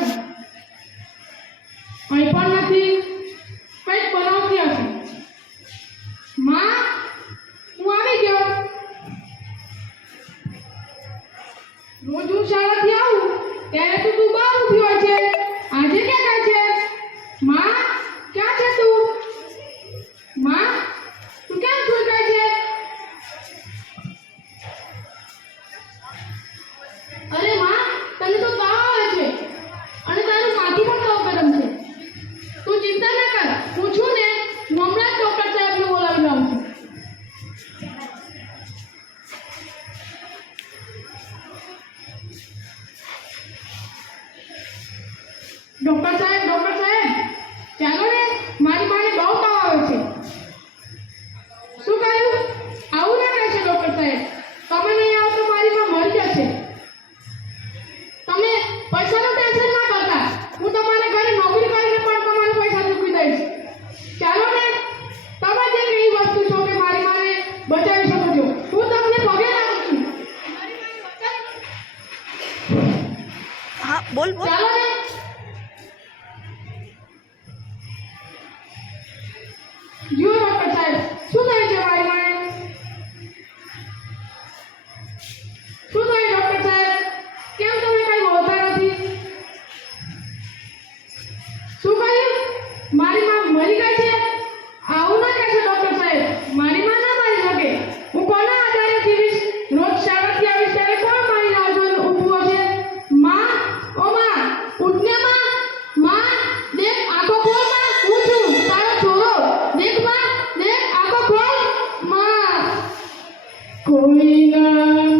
છે. અહીં પણ નથી. કંઈક બનાવતી હશે. માં, હું આવી ગયો. રોજ હું શાળાથી આવું ત્યારે તું બહાર ઊભી હોય છે. આજે ક્યાં ગઈ છે? માં, ક્યાં છે તું? માં, તું કેમ સૂઈ ગઈ છે? અરે માં, તને તો તાવ આવે છે અને તારું માથું પણ બહુ ગરમ છે. તું ચિંતા ના કર, હું છું ને. હું હમણાં જ ડૉક્ટર સાહેબને બોલાવી લાવું છું. ડૉક્ટર સાહેબ, ચાલો ને, મારી માને બહુ તાવ આવે છે. શું કહ્યું? આવું ના કહેશો ડૉક્ટર સાહેબ. તમે નહીં આવો તો મારી માં મરી જશે. તમે પૈસાનું ટેન્શન ના કરતા. હું તમારા ઘરે નોકરી કરીને પણ તમારે પૈસા ચૂકવી દઈશ. ચાલો ને, તમે જે એવી વસ્તુ છો કે મારી માને બચાવી શકો છો. હું તમને પગે લાગું છું. હા, બોલ. ચાલો ને. જુઓ ડૉક્ટર સાહેબ, શું થયું છે મારી માને? શું થયું ડૉક્ટર સાહેબ? કેમ તમે કઈ બોલતા નથી? શું કહ્યું? મારી માં મરી ગઈ છે? આવું ના કહેશો ડૉક્ટર સાહેબ. મારી માં ના મરી શકે. હું કોના આધારે જીવીશ? રોજ શાળાથી આવીશ ત્યારે કોણ મારી રાહ જોઈને ઊભું હશે? માં, ઓ માં, ઉઠને માં. માં, દેખ આંખો ખોલ માં. હું છું તારો છોરો. દેખ માં, દેખ આંખો ખોલ. માં, કોઈ ના